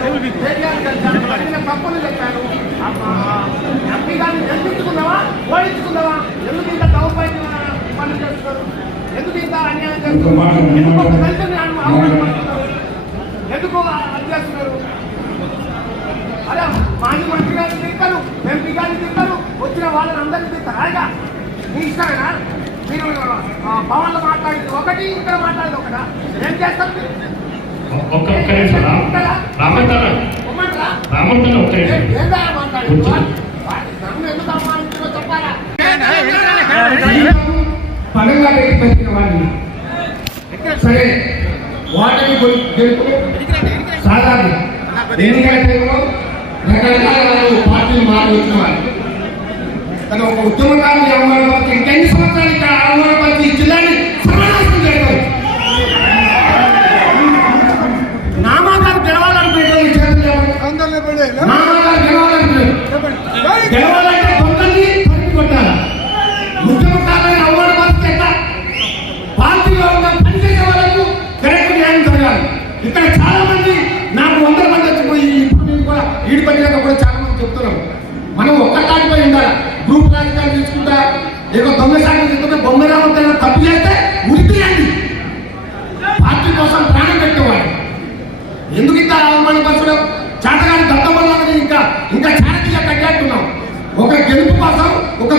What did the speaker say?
కేటీఆర్ గెలిచాడు జరిగిన తప్పులు చెప్పాను ఎంపీ గారిని గెలిపించుకుందామా ఓడించుకుందామా ఎందుకు ఇంత దౌర్భాగ్యమైన పనులు చేస్తున్నారు ఎందుకు ఇంత అన్యాయం చేస్తున్నారు ఎందుకు ఒక దళితుని అను- అవమానపడుతున్నారు ఎందుకు అది చేస్తున్నారు అరే మాజీ మంత్రి గారిని తింటారు ఎంపీ గారిని తింటారు వచ్చిన వాళ్ళని అందరినీ తింటారు అలాగా మీ ఇష్టమేనా మీరు పవన్లో మాట్లాడేది ఒకటి ఇక్కడ మాట్లాడేది ఒకటా ఏం చేస్తారు మీరు ఒక్క నిమిషం రామంటారా? రామంటారా ఒక్క నిమిషం పెట్టిన వాడిని సరే వాటిని గెలుపు సాధారణ. ఎన్నికల రకరకాల పార్టీలు మారి వచ్చిన వాళ్ళు తన ఒక ఉద్యమకారుని అవమానపరిచి గెలవాలని గెలవాలంటే కొందరిని తరిమి కొట్టాలి ఉద్యమకారులను అవమానపరిస్తే ఎట్లా? పార్టీలో ఉన్న పనిచేసే వాళ్ళకు కరెక్ట్ న్యాయం జరగాలి. ఇక్కడ చాలా మంది నాకు వందల మంది వచ్చిపోయి ఇప్పుడు నేను కూడా ఈడు పట్టినాక కూడా చాలా మంది చెప్తున్నాం మనం ఒక్కటాడిపోయి ఉండాలి. గ్రూప్ రాజకీయాలు తీసుకుంటా ఏదో దొంగ సాగు తీసుకుంటే బొమ్మరామంతా తప్పు చేస్తే ఉరిపియండి పార్టీ కోసం ప్రాణం పెట్టేవాడు ఎందుకు ఇంత అవమానపరచడం? చేతగాని దత్తమల్లని ఇంకా ఇంకా చారిటీగా కట్టేట్టున్నాం ఒక గెలుపు కోసం ఒక